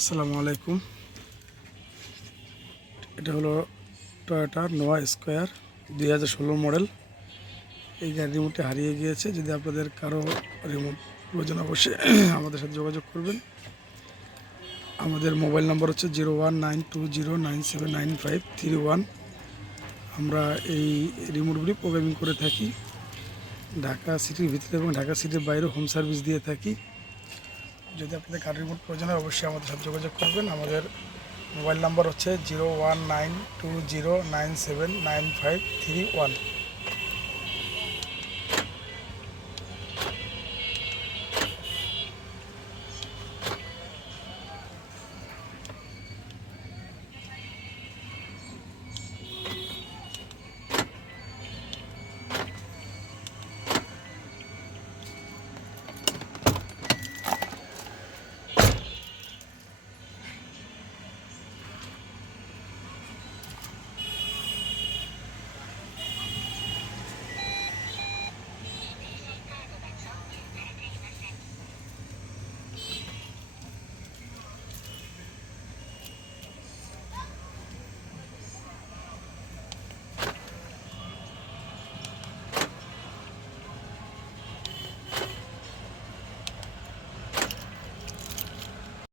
আসসালামু আলাইকুম। এটা হলো টয়োটা নোয়া স্কোয়ার 2016 মডেল। এই গাড়ির রিমোটটি হারিয়ে গিয়েছে। যদি আপনাদের কারো রিমোট প্রয়োজন অবশ্যই আমাদের সাথে যোগাযোগ করবেন। আমাদের মোবাইল নম্বর হচ্ছে 0192097953 আমরা এই রিমোটগুলি প্রোগ্রামিং করে থাকি। ঢাকা সিটির ভিতরে এবং ঢাকা সিটির বাইরে হোম সার্ভিস দিয়ে থাকি। যদি আপনাদের কার রিমোট প্রয়োজন হয় অবশ্যই আমাদের সাথে যোগাযোগ করবেন। আমাদের মোবাইল নাম্বার হচ্ছে 0192097953